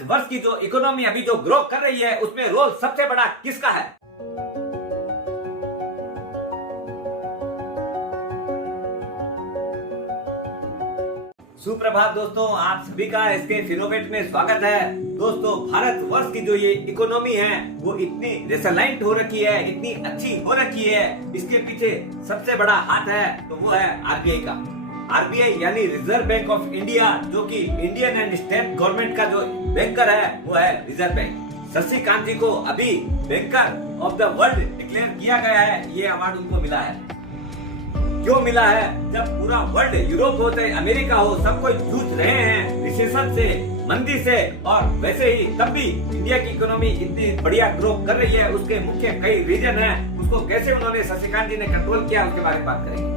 भारत वर्ष की जो इकोनॉमी अभी जो ग्रो कर रही है उसमें रोल सबसे बड़ा किसका है? सुप्रभात दोस्तों, आप सभी का इसके फिनोमेट में स्वागत है। दोस्तों, भारत वर्ष की जो ये इकोनॉमी है वो इतनी रेसलाइंट हो रखी है, इतनी अच्छी हो रखी है, इसके पीछे सबसे बड़ा हाथ है तो वो है आरबीआई का। आरबीआई यानी रिजर्व बैंक ऑफ इंडिया, जो कि इंडियन एंड स्टेट गवर्नमेंट का जो बैंकर है वो है रिजर्व बैंक। शशिकांत जी को अभी banker of the world declare किया गया है। ये अवार्ड उनको मिला है। क्यों मिला है? जब पूरा वर्ल्ड, यूरोप हो चाहे अमेरिका हो, सब कोई जूझ रहे हैं रिसेशन से, मंदी से, और वैसे ही तब भी इंडिया की इकोनॉमी इतनी बढ़िया ग्रो कर रही है। उसके मुख्य कई रीजन है, उसको कैसे उन्होंने शशिकांत जी ने कंट्रोल किया उसके बारे में बात करेंगे।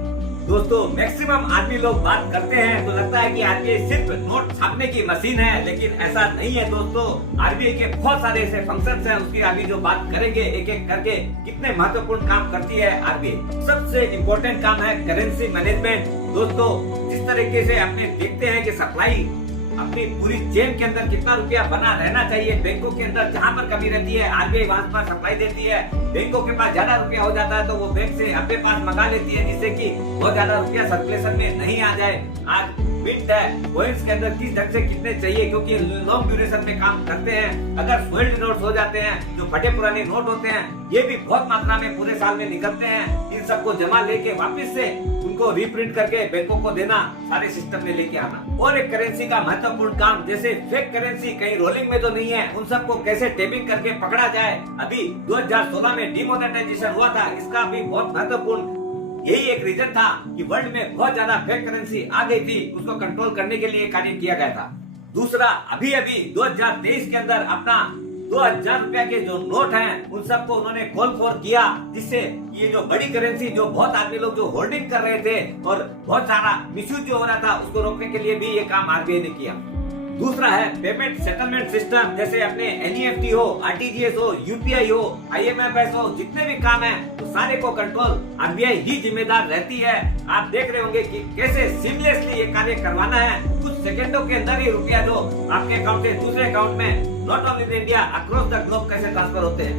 दोस्तों, मैक्सिमम आदमी लोग बात करते हैं तो लगता है कि आरबीआई सिर्फ नोट छापने की मशीन है, लेकिन ऐसा नहीं है दोस्तों। आरबीआई के बहुत सारे ऐसे फंक्शंस हैं, उसकी अभी जो बात करेंगे एक एक करके कितने महत्वपूर्ण काम करती है आरबीआई। सबसे इम्पोर्टेंट काम है करेंसी मैनेजमेंट। दोस्तों, जिस तरीके से अपने देखते हैं कि सप्लाई अपनी पूरी चेन के अंदर कितना रुपया बना रहना चाहिए, बैंकों के अंदर जहाँ पर कमी रहती है आरबीआई वहां पर सप्लाई देती है। बैंकों के पास ज्यादा रुपया हो जाता है तो वो बैंक से अपने पास मंगा लेती है, जिससे कि बहुत ज्यादा रुपया सर्कुलेशन में नहीं आ जाए। आज मिंट है, कॉइन्स के अंदर किस ढंग से कितने चाहिए, क्योंकि लॉन्ग ड्यूरेशन में काम करते हैं। अगर सोल्ड नोट्स हो जाते हैं, जो फटे पुराने नोट होते हैं, ये भी बहुत मात्रा में पूरे साल में निकलते हैं। इन सबको जमा लेके वापस से उनको रिप्रिंट करके बैंकों को देना, सारे सिस्टम में लेके आना। और एक करेंसी का महत्वपूर्ण काम, जैसे फेक करेंसी कहीं रोलिंग में तो नहीं है, उन सबको कैसे टेपिंग करके पकड़ा जाए। अभी 2016 में डिमोनेटाइजेशन हुआ था, इसका भी बहुत महत्वपूर्ण यही एक रीजन था कि वर्ल्ड में बहुत ज्यादा फेक करेंसी आ गई थी, उसको कंट्रोल करने के लिए कार्य किया गया था। दूसरा, अभी 2023 के अंदर अपना 2000 रुपया के जो नोट हैं उन सबको उन्होंने कॉल फॉर किया, जिससे ये जो बड़ी करेंसी जो बहुत आदमी लोग जो होल्डिंग कर रहे थे और बहुत सारा मिसयूज जो हो रहा था, उसको रोकने के लिए भी ये काम आरबीआई ने किया। दूसरा है पेमेंट सेटलमेंट सिस्टम, जैसे अपने एनईएफटी हो, आरटीजीएस हो, यूपीआई हो, आईएमएफएस हो, जितने भी काम है तो सारे को कंट्रोल आरबीआई ही जिम्मेदार रहती है। आप देख रहे होंगे कि कैसे सीमलेसली ये कार्य करवाना है। कुछ सेकंडों के अंदर ही रुपया जो आपके अकाउंट से दूसरे अकाउंट में, not only in India, across the globe कैसे ट्रांसफर होते हैं।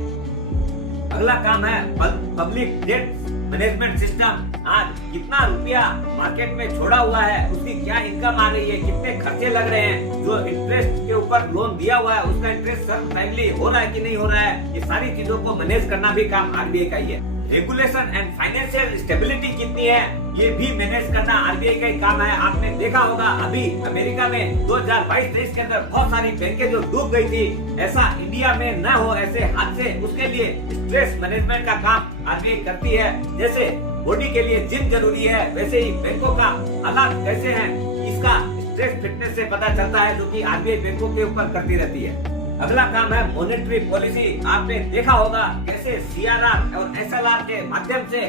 अगला काम है पब्लिक डेट मैनेजमेंट सिस्टम। आज कितना रुपया मार्केट में छोड़ा हुआ है, उसकी क्या इनकम आ रही है, कितने खर्चे लग रहे हैं, जो इंटरेस्ट के ऊपर लोन दिया हुआ है उसका इंटरेस्ट सर टाइमली हो रहा है कि नहीं हो रहा है, ये सारी चीजों को मैनेज करना भी काम आरबीआई का ही है। रेगुलेशन एंड फाइनेंशियल स्टेबिलिटी कितनी है, ये भी मैनेज करना आरबीआई का ही काम है। आपने देखा होगा अभी अमेरिका में 2022-23 के अंदर बहुत सारी बैंकें जो डूब गई थी, ऐसा इंडिया में न हो ऐसे हादसे, उसके लिए स्ट्रेस मैनेजमेंट का काम आरबीआई करती है। जैसे बॉडी के लिए जिम जरूरी है, वैसे ही बैंकों का हालात कैसे हैं, इसका स्ट्रेस फिटनेस से पता चलता है, जो कि आरबीआई बैंकों के ऊपर करती रहती है। अगला काम है मॉनेटरी पॉलिसी। आपने देखा होगा कैसे सीआरआर और एसएलआर के माध्यम से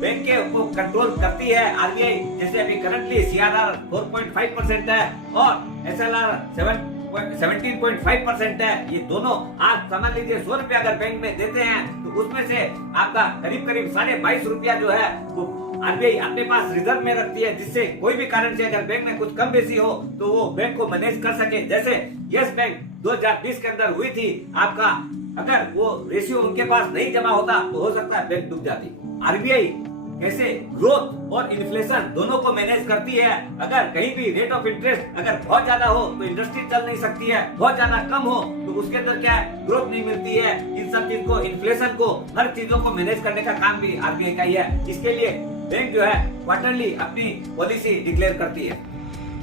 बैंकें को कंट्रोल करती है आरबीआई। जैसे अभी करंटली सीआरआर 4.5% है और एसएलआर 17.5% है। ये दोनों आज समझ लीजिए 100 रुपया अगर बैंक में देते हैं तो उसमें से आपका करीब 22.5 रुपया जो है वो आरबीआई अपने पास रिजर्व में रखती है, जिससे कोई भी कारण से अगर बैंक में कुछ कम बेसी हो तो वो बैंक को मैनेज कर सके। जैसे यस बैंक 2020 के अंदर हुई थी, आपका अगर वो रेशियो उनके पास नहीं जमा होता तो हो सकता है बैंक डूब जाती। आरबीआई कैसे ग्रोथ और इन्फ्लेशन दोनों को मैनेज करती है। अगर कहीं भी रेट ऑफ इंटरेस्ट अगर बहुत ज्यादा हो तो इंडस्ट्री चल नहीं सकती है, बहुत ज्यादा कम हो तो उसके अंदर क्या है, ग्रोथ नहीं मिलती है। इन सब चीज को, इन्फ्लेशन को, हर चीजों को मैनेज करने का काम भी आरबीआई का ही है। इसके लिए बैंक जो है क्वार्टरली अपनी पॉलिसी डिक्लेयर करती है।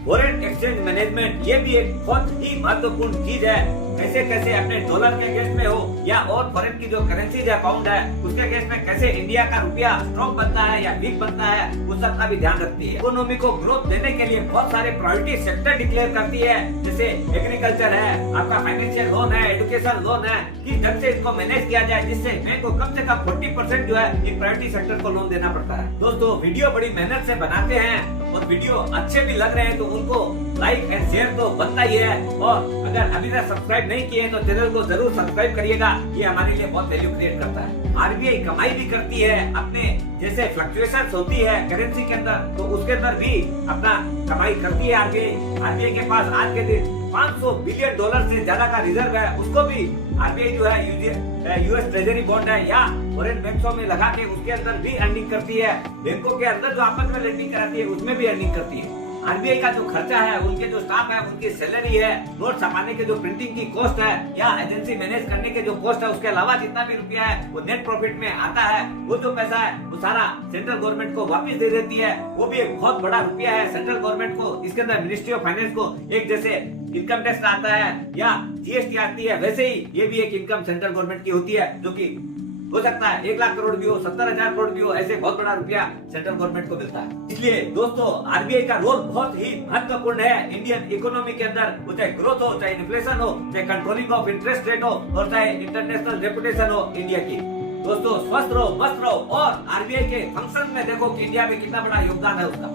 फॉरेन एक्सचेंज मैनेजमेंट, ये भी एक बहुत ही महत्वपूर्ण चीज है। कैसे कैसे अपने डॉलर के केस में हो या और फॉरेन की जो करेंसी है पाउंड है, उसके केस में कैसे इंडिया का रुपया स्ट्रॉन्ग बनता है या वीक बनता है, उस सब का भी ध्यान रखती है। इकोनॉमी को ग्रोथ देने के लिए बहुत सारे प्रायोरिटी सेक्टर डिक्लेयर करती है, जैसे एग्रीकल्चर है, आपका फाइनेंशियल लोन है, एजुकेशन लोन है, किस ढंग से इसको मैनेज किया जाए, जिससे बैंक को कम से कम 40% जो है इन प्रायोरिटी सेक्टर को लोन देना पड़ता है। दोस्तों, वीडियो बड़ी मेहनत से बनाते हैं और वीडियो अच्छे भी लग रहे हैं तो उनको लाइक एंड शेयर तो बनता ही है। और अगर अभी तक सब्सक्राइब नहीं किए तो चैनल को जरूर सब्सक्राइब करिएगा, ये हमारे लिए बहुत वैल्यू क्रिएट करता है। आरबीआई कमाई भी करती है, अपने जैसे फ्लक्चुएशन होती है करेंसी के अंदर तो उसके अंदर भी अपना कमाई करती है आरबीआई। आरबीआई के पास आज के दिन 500 बिलियन डॉलर से ज्यादा का रिजर्व है, उसको भी आरबीआई जो है यूएस ट्रेजरी बॉन्ड है या फॉरेन बैंकों में लगा के उसके अंदर भी अर्निंग करती है। बैंकों के अंदर जो आपस में लेंडिंग कराती है उसमें भी अर्निंग करती है। आरबीआई का जो खर्चा है, उनके जो स्टाफ है, उनकी सैलरी है, नोट छपाने के जो प्रिंटिंग की कॉस्ट है या एजेंसी मैनेज करने के जो कॉस्ट है, उसके अलावा जितना भी रुपया है वो नेट प्रॉफिट में आता है। वो जो पैसा है वो सारा सेंट्रल गवर्नमेंट को वापस दे देती है। वो भी एक बहुत बड़ा रुपया है सेंट्रल गवर्नमेंट को। इसके अंदर मिनिस्ट्री ऑफ फाइनेंस को एक जैसे इनकम टैक्स आता है या जीएसटी आती है, वैसे ही ये भी एक इनकम सेंट्रल गवर्नमेंट की होती है, जो कि हो सकता है 1 लाख करोड़ भी हो, 70,000 करोड़ भी हो, ऐसे बहुत बड़ा रुपया सेंट्रल गवर्नमेंट को मिलता है। इसलिए दोस्तों आरबीआई का रोल बहुत ही महत्वपूर्ण है इंडियन इकोनॉमी के अंदर। वो चाहे ग्रोथ हो, चाहे इन्फ्लेशन हो, चाहे कंट्रोलिंग ऑफ इंटरेस्ट रेट हो, और चाहे इंटरनेशनल रेपुटेशन हो इंडिया की। दोस्तों स्वस्थ रहो, मस्त रहो और आरबीआई के फंक्शन में देखो कि इंडिया में कितना बड़ा योगदान है उसका।